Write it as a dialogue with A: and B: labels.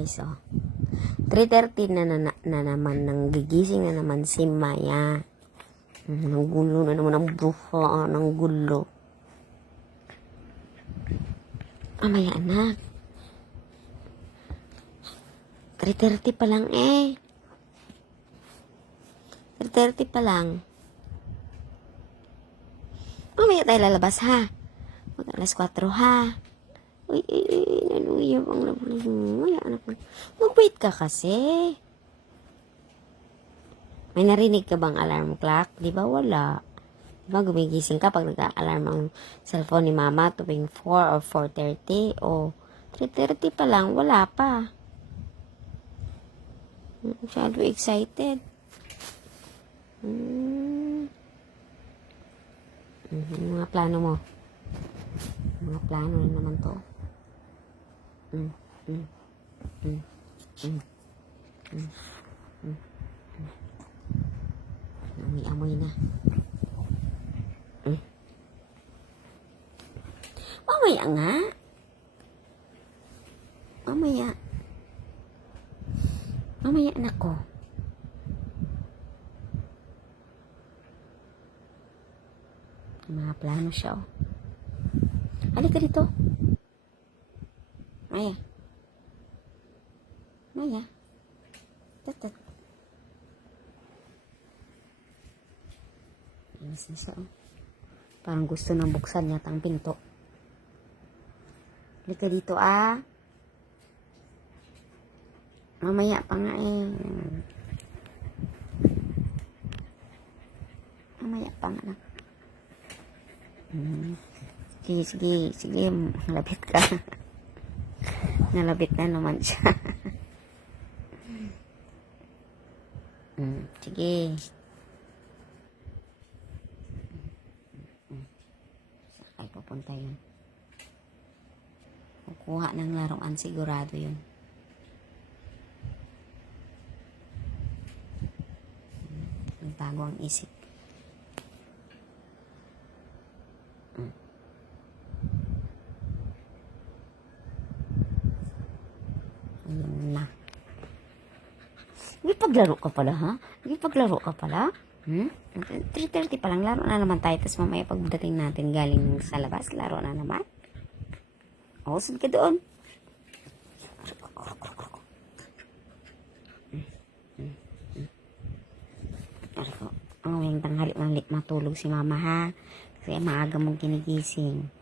A: guys, oh. 3.30 na, na, na, na naman, nang gigising na naman si Maya. Hmm, Ang gulo na naman ang bruha, ng gulo. Mamaya, anak. 3.30 pa lang eh. 3.30 pa lang. Mamaya tayo lalabas ha. Mag alas 4 ha. Uy, uy, uy, naluya bang labas mo? Mamaya anak mo. Mag-wait ka kasi. May narinig ka bang alarm clock? Di ba wala? Di ba gumigising ka pag nag-alarm ang cellphone ni mama tuwing 4 or 4.30 o 3.30 pa lang, wala pa. Masyado excited. Hmm. Mhm, mga plano mo. Mga plano na naman to. Mm. Amoy-amoy na. Mm. Mamaya nga. Mamaya. Mamaya anak ko. May mga plano siya, oh. Halika dito. Maya. Maya. Tatat. Inis na siya, oh. Parang gusto nang buksan niya ang pinto. Halika dito, ah. Mamaya pa nga, eh. Mamaya pa nga, anak. Hmm. Sige, sige, sige, malapit ka. Nalapit na naman siya. hmm, sige. Saan pupunta yun? Kukuha ng laruan, sigurado yun. Nagbago ang isip. Ayun na. May paglaro ka pala, ha? May paglaro ka pala? Hmm? 3.30 pa lang, laro na naman tayo. Tapos mamaya pagdating natin galing sa labas, laro na naman. O, saan ka doon? Ang tanghali matulog si mama ha. Kasi maaga mong kinigising.